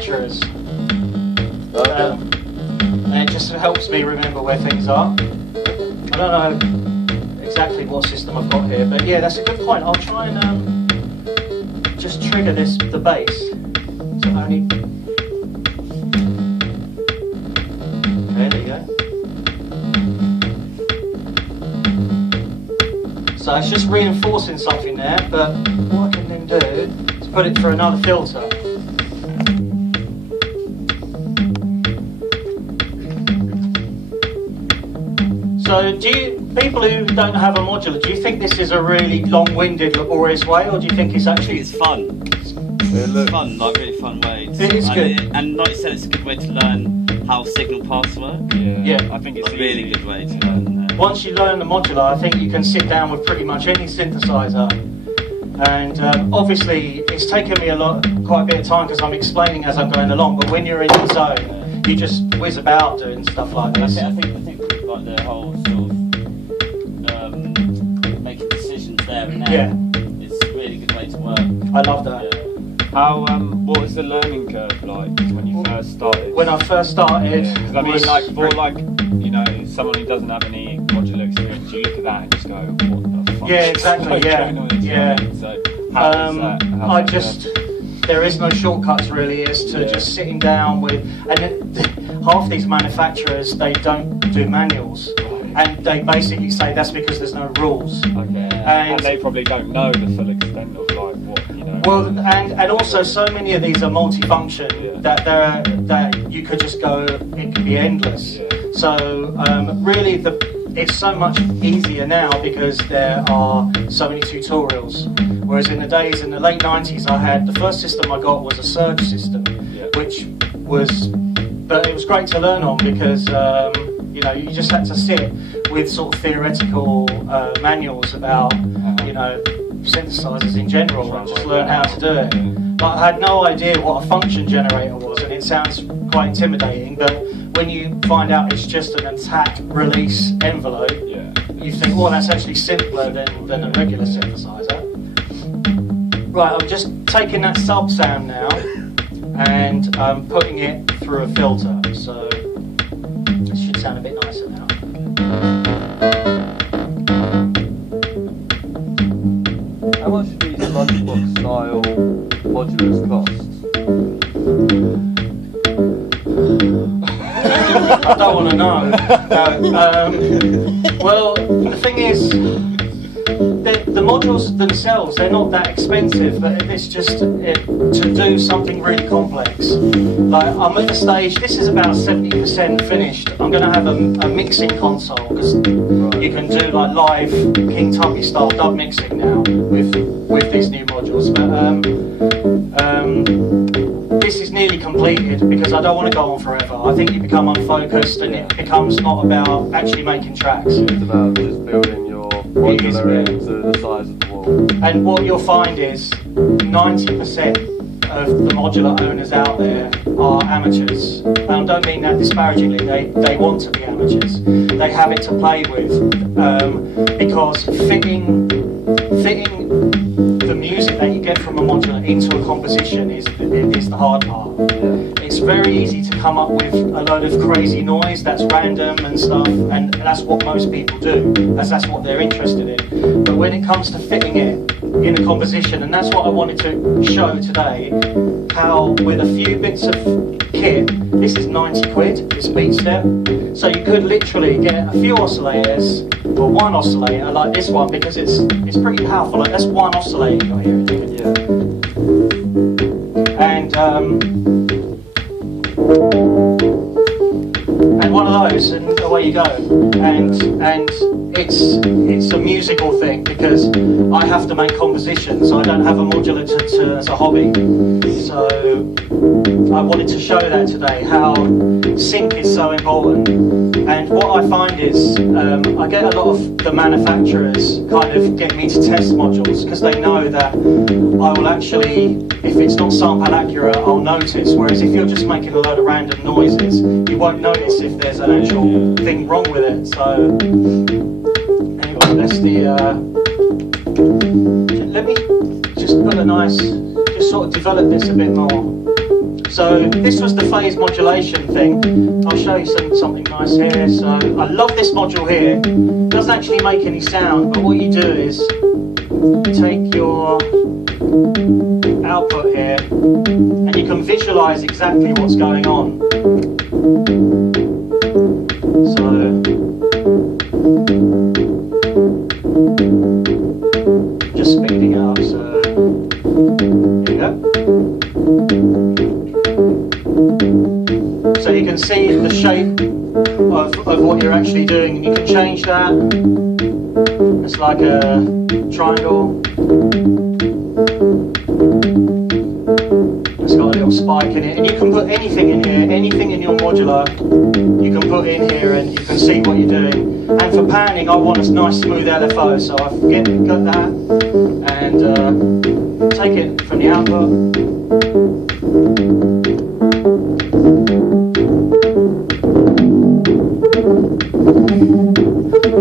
manufacturers. And it just helps me remember where things are. I don't know exactly what system I've got here, but yeah, that's a good point. I'll try and just trigger the bass. So only. Okay, there you go. So it's just reinforcing something there, but what I can then do is put it through another filter. So people who don't have a modular, do you think this is a really long-winded, laborious way, or do you think it's actually... It's fun. It's fun, like really fun way. It is good. And like you said, it's a good way to learn how signal paths work. Yeah. I think it's a really good way to learn. Once you learn the modular, I think you can sit down with pretty much any synthesizer. And obviously, it's taken me quite a bit of time because I'm explaining as I'm going along, but when you're in the zone, you just whiz about doing stuff like this. I think like the whole sort of making decisions there and now, it's a really good way to work. I love that. Yeah. How what was the learning curve like when you first started? When I first started, because I mean, like for you know, someone who doesn't have any modular experience, you look at that and just go, what the fuck? Yeah, exactly. Yeah. So how there is no shortcuts really. It's to just sitting down with, and half these manufacturers, they don't do manuals, and they basically say that's because there's no rules. Okay. And they probably don't know the full extent of like what, you know. Well, and also so many of these are multifunction that you could just go, it could be endless. Yeah. So really it's so much easier now because there are so many tutorials. Whereas in the days in the late 90s, the first system I got was a Surge system, which was, but it was great to learn on because you know, you just had to sit with sort of theoretical manuals about you know, synthesizers in general and just learn how to do it. But I had no idea what a function generator was, and it sounds quite intimidating, but when you find out it's just an attack release envelope, you think, well, that's actually simpler than a regular synthesizer. Right, I'm just taking that sub sound now and putting it through a filter, so it should sound a bit nicer now. How much do these lunchbox style modulars cost? I don't want to know. Well, the thing is, the modules themselves, they're not that expensive, but it's just to do something really complex. Like, I'm at the stage, this is about 70% finished. I'm going to have a mixing console, because you can do like live King Tubby style dub mixing now with these new modules. But this is nearly completed because I don't want to go on forever. I think you become unfocused and it becomes not about actually making tracks. It's about just building your modular into the size of the wall. And what you'll find is 90% of the modular owners out there are amateurs. And I don't mean that disparagingly, they want to be amateurs. They have it to play with because fitting the music that you get from a modular into a composition is the hard part. It's very easy to come up with a load of crazy noise that's random and stuff, and that's what most people do, as that's what they're interested in. But when it comes to fitting it in a composition, and that's what I wanted to show today, how with a few bits of kit, this is 90 quid, this beat step, so you could literally get a few oscillators, or one oscillator like this one, because it's pretty powerful. Like, that's one oscillator you're hearing. And one of those, and away you go. And it's a musical thing because I have to make compositions. I don't have a modular as a hobby. So I wanted to show that today, how sync is so important. And what I find is I get a lot of the manufacturers kind of get me to test modules because they know that I will actually, if it's not sample accurate, I'll notice. Whereas if you're just making a load of random noises, you won't notice if there's an actual thing wrong with it. So anyway, that's the. Let me just put a nice, just sort of develop this a bit more. So this was the phase modulation thing. I'll show you something nice here. So I love this module here. It doesn't actually make any sound, but what you do is take your output here and you can visualize exactly what's going on. So just speeding it up, so here you go. So you can see the shape of what you're actually doing, and you can change that. It's like a triangle. It's got a little spike in it, and you can put anything in here, anything in your modular, you can put in here and you can see what you're doing. And for panning, I want a nice smooth LFO, so I got that and take it from the output.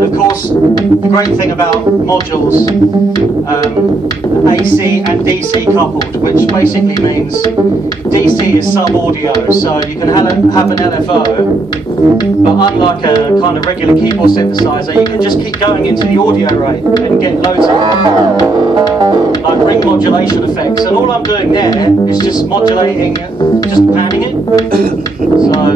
Of course, the great thing about modules, AC and DC coupled, which basically means DC is sub-audio, so you can have an LFO, but unlike a kind of regular keyboard synthesizer, you can just keep going into the audio rate and get loads of like ring modulation effects, and all I'm doing there is just modulating, just panning it. So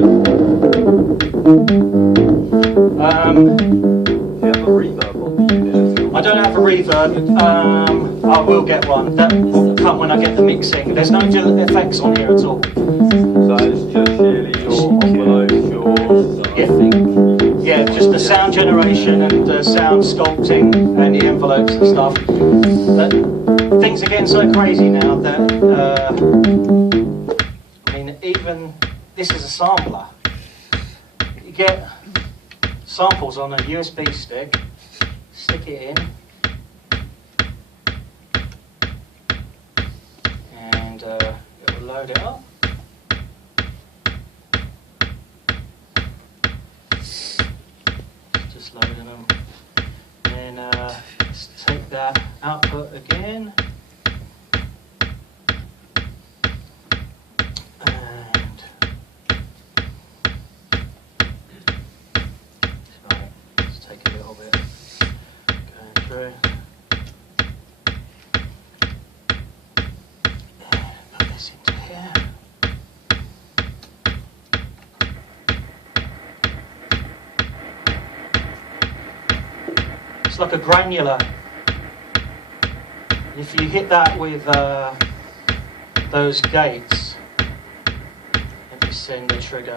do you have a reverb on the unit? I don't have a reverb. I will get one. That will come when I get the mixing. There's no effects on here at all. So it's just really your envelope, Yeah, just the sound generation and the sound sculpting and the envelopes and stuff. But things are getting so crazy now that I mean, even this is a sampler. You get samples on a USB stick, stick it in, and it will load it up. Just loading them. Then let's take that output again. Put this into here. It's like a granular. And if you hit that with those gates, let me send the trigger.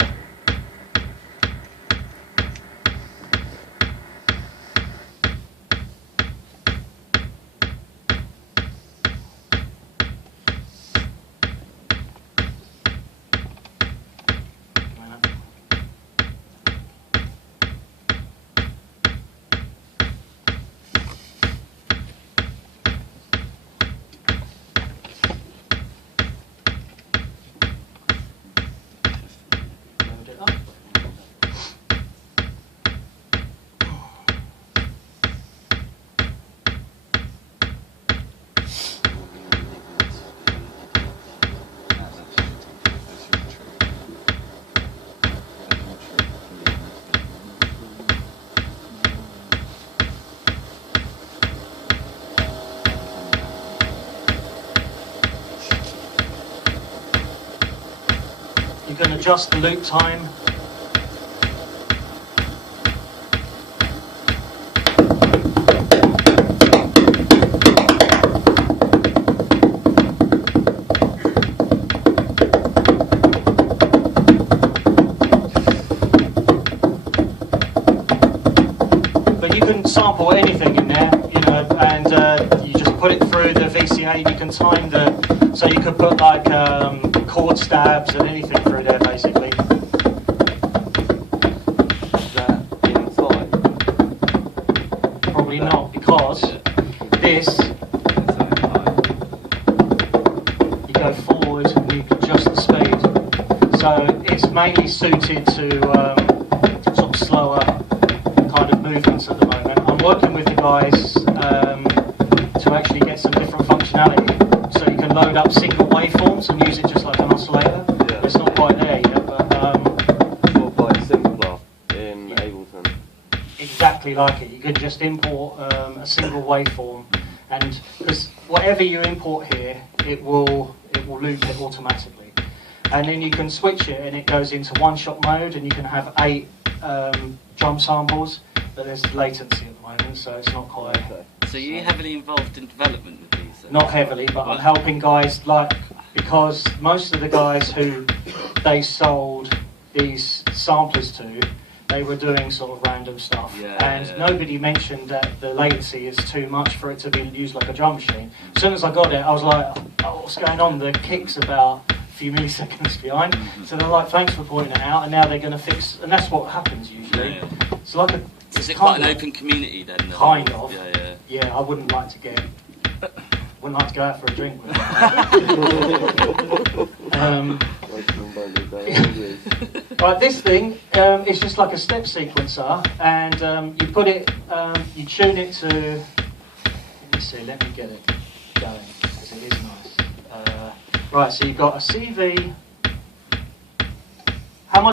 You can adjust the loop time. But you can sample anything in there, you know, and you just put it through the VCA. You can time the, so you could put like chord stabs and anything through there basically. Probably not, because this, you go forward and you can adjust the speed. So it's mainly suited to sort of slower kind of movements at the moment. I'm working with the guys to actually get some different functionality. So you can load up single waveforms and use it just like an oscillator. exactly like it. You can just import a single waveform, and because whatever you import here, it will loop it automatically. And then you can switch it, and it goes into one-shot mode, and you can have 8 drum samples, but there's latency at the moment, so it's not quite. So you're heavily involved in development with these? Then? Not heavily, but I'm helping guys, like, because most of the guys who they sold these samplers to, they were doing sort of random stuff, and nobody mentioned that the latency is too much for it to be used like a drum machine. As soon as I got it, I was like, oh, what's going on? The kick's about a few milliseconds behind. So they're like, thanks for pointing it out, and now they're going to fix, and that's what happens usually. It's like a... Is it quite an open community then? Kind of. Yeah. I wouldn't like to go out for a drink with them. Right, this thing is just like a step sequencer, and you put it, you tune it to. Let me get it going because it is nice. Right, so you've got a CV